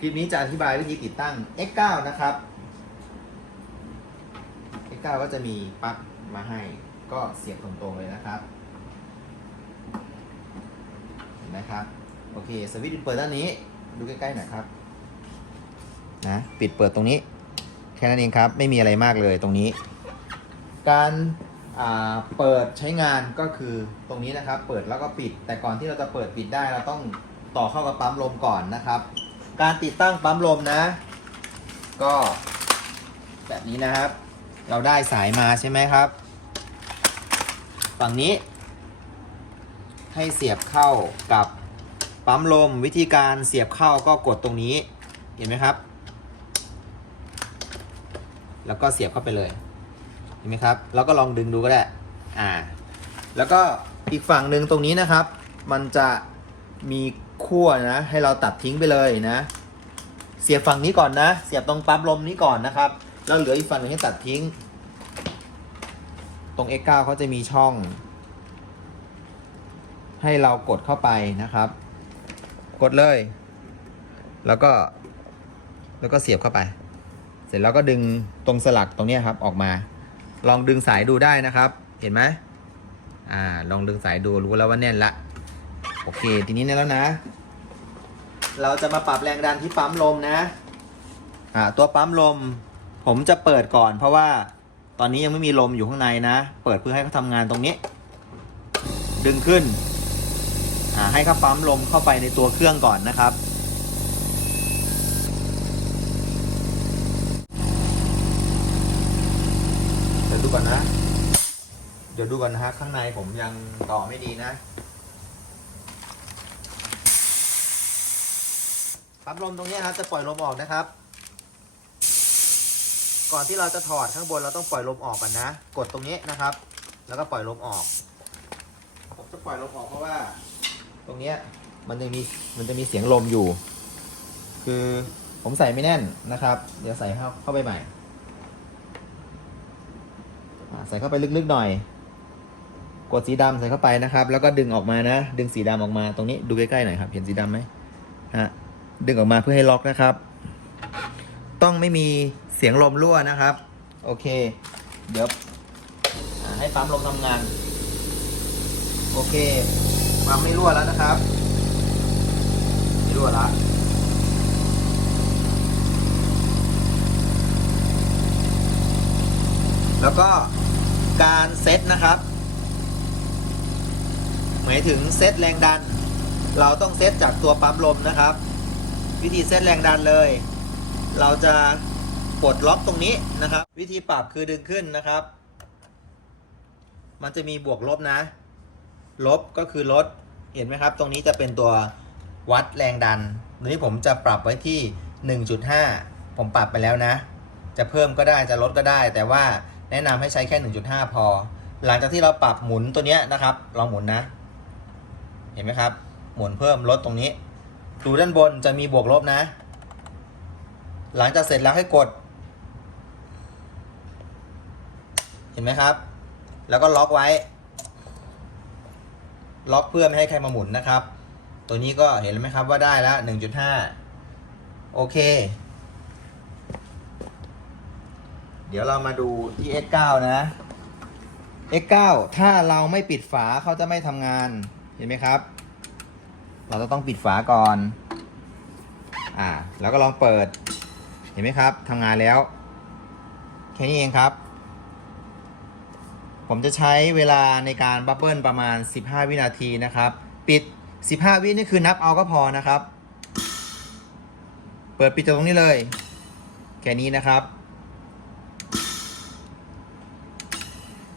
คลิปนี้จะอธิบายวิธีติดตั้ง X9 นะครับ X9 ก็จะมีปลั๊กมาให้ ก็เสียบตรงๆเลยนะครับเห็นไหมครับ โอเค สวิตช์เปิดด้านนี้ ดูใกล้ๆหน่อยครับ นะ ปิดเปิดตรงนี้ แค่นั้นเองครับ ไม่มีอะไรมากเลยตรงนี้ การเปิดใช้งานก็คือตรงนี้นะครับ เปิดแล้วก็ปิด แต่ก่อนที่เราจะเปิดปิดได้เราต้องต่อเข้ากับปั๊มลมก่อนนะครับ การติดตั้งปั๊มลมนะ ก็แบบนี้นะครับ เราได้สายมาใช่ไหมครับ ฝั่งนี้ ให้เสียบเข้ากับปั๊มลมวิธีการเสียบเข้าก็กดตรงนี้เห็นไหมครับ แล้วก็เสียบเข้าไปเลยเห็นไหมครับ แล้วก็ลองดึงดูก็ได้อ่า แล้วก็อีกฝั่งหนึ่งตรงนี้นะครับ มันจะมีขั้วนะ ให้เราตัดทิ้งไปเลยนะ เสียบฝั่งนี้ก่อนนะ เสียบตรงปั๊มลมนี้ก่อนนะครับ แล้วเหลืออีกฝั่งนึงให้ตัดทิ้ง ตรง X9 เขาจะมีช่อง ให้เรากดเข้าไปนะครับ กดเลย แล้วก็ แล้วก็เสียบเข้าไป เสร็จแล้วก็ดึงตรงสลักตรงนี้ครับออกมา ลองดึงสายดูได้นะครับ เห็นไหมอ่า ลองดึงสายดูรู้แล้วว่าแน่นละ โอเค ทีนี้แน่นแล้วนะ เราจะมาปรับแรงดันที่ปั๊มลมนะอ่าตัวปั๊มลม ผมจะเปิดก่อน เพราะว่าตอนนี้ยังไม่มีลมอยู่ข้างในนะ เปิดเพื่อให้เขาทำงานตรงนี้ ดึงขึ้นอ่าให้เขาปั๊มลมเข้าไปในตัวเครื่องก่อนนะครับเดี๋ยวดูก่อนนะ เดี๋ยวดูก่อนนะฮะข้างในผมยังต่อไม่ดีนะ ปั๊มลมตรงนี้ครับจะปล่อยลมออกนะครับ ก่อนที่เราจะถอดข้างบนเราต้องปล่อยลมออกก่อนนะ กดตรงนี้นะครับ แล้วก็ปล่อยลมออกผมจะปล่อยลมออกเพราะว่า ตรงเนี้ยมันจะมีมันจะมีเสียงลมอยู่ คือผมใส่ไม่แน่นนะครับ เดี๋ยวใส่เข้าเข้าไปใหม่อ่าใส่เข้าไปลึกๆหน่อย กดสีดำใส่เข้าไปนะครับ แล้วก็ดึงออกมานะ ดึงสีดำออกมาตรงนี้ดูใกล้ๆหน่อยครับ เห็นสีดำไหมฮะ ดึงออกมาเพื่อให้ล็อกนะครับ ต้องไม่มีเสียงลมรั่วนะครับ โอเค เดี๋ยวให้ปั๊มลมทำงาน โอเคปั๊มไม่รั่วแล้วนะครับ ไม่รั่วแล้วแล้วก็การเซตนะครับ หมายถึงเซตแรงดัน เราต้องเซตจากตัวปั๊มลมนะครับ วิธีเซตแรงดันเลย เราจะปลดล็อกตรงนี้นะครับ วิธีปรับคือดึงขึ้นนะครับ มันจะมีบวกลบนะ ลบก็คือลดเห็นไหมครับ ตรงนี้จะเป็นตัววัดแรงดันตรงนี้ผมจะปรับไว้ที่ 1.5 ผมปรับไปแล้วนะ จะเพิ่มก็ได้จะลดก็ได้ แต่ว่าแนะนำให้ใช้แค่ 1.5 พอ หลังจากที่เราปรับหมุนตัวเนี้ยนะครับลองหมุนนะ เห็นไหมครับ หมุนเพิ่มลดตรงนี้ ดูด้านบนจะมีบวกลบนะ หลังจากเสร็จแล้วให้กด เห็นไหมครับ แล้วก็ล็อกไว้ ล็อกเพื่อไม่ให้ใครมาหมุนนะครับ ตัวนี้ก็เห็นไหมครับว่าได้แล้ว1.5 โอเค เดี๋ยวเรามาดูที่ X9 นะ X9 ถ้าเราไม่ปิดฝาเขาจะไม่ทำงาน เห็นไหมครับ เราจะต้องปิดฝาก่อน อ่า แล้วก็ลองเปิด เห็นไหมครับทำงานแล้ว แค่นี้เองครับ ผมจะใช้เวลาในการบับเบิลประมาณ 15 วินาทีนะครับ ปิด 15 วินี่คือนับเอาก็พอนะครับ เปิดปิดตรงนี้เลย แค่นี้นะครับ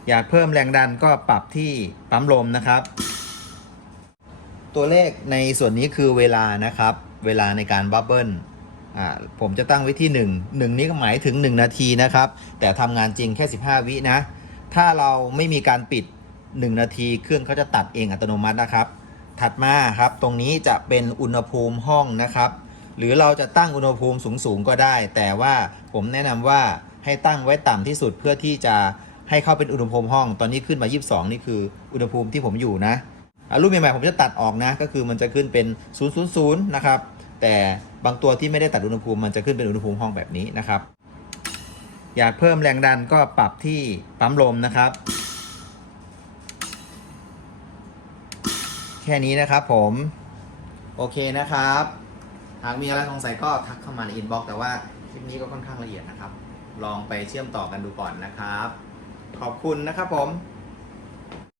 อยากเพิ่มแรงดันก็ปรับที่ปั๊มลมนะครับ ตัวเลขในส่วนนี้คือเวลานะครับ เวลาในการบับเบิลอ่าผมจะตั้งไว้ที่ 1 1 นี้ก็หมายถึง 1 นาทีนะครับ แต่ทำงานจริงแค่ 15 วินะ ถ้าเราไม่มีการปิด 1 นาทีเครื่องเขาจะตัดเองอัตโนมัตินะครับ ถัดมาครับตรงนี้จะเป็นอุณหภูมิห้องนะครับ หรือเราจะตั้งอุณหภูมิสูงๆก็ได้ แต่ว่าผมแนะนำว่าให้ตั้งไว้ต่ำที่สุดเพื่อที่จะให้เข้าเป็นอุณหภูมิห้อง ตอนนี้ขึ้นมา 22 นี่คืออุณหภูมิที่ผมอยู่นะอะ รุ่นใหม่ๆผมจะตัดออกนะ ก็คือมันจะขึ้นเป็น 000 นะครับแแต่บางตัวที่ไม่ได้ตัดอุณหภูมิมันจะขึ้นเป็นอุณหภูมิห้องแบบนี้นะครับ อยากเพิ่มแรงดันก็ปรับที่ปั๊มลมนะครับ แค่นี้นะครับผม โอเคนะครับ หากมีอะไรสงสัยก็ทักเข้ามาในอินบ็อกซ์แต่ว่าคลิปนี้ก็ค่อนข้างละเอียดนะครับ ลองไปเชื่อมต่อกันดูก่อนนะครับ ขอบคุณนะครับผม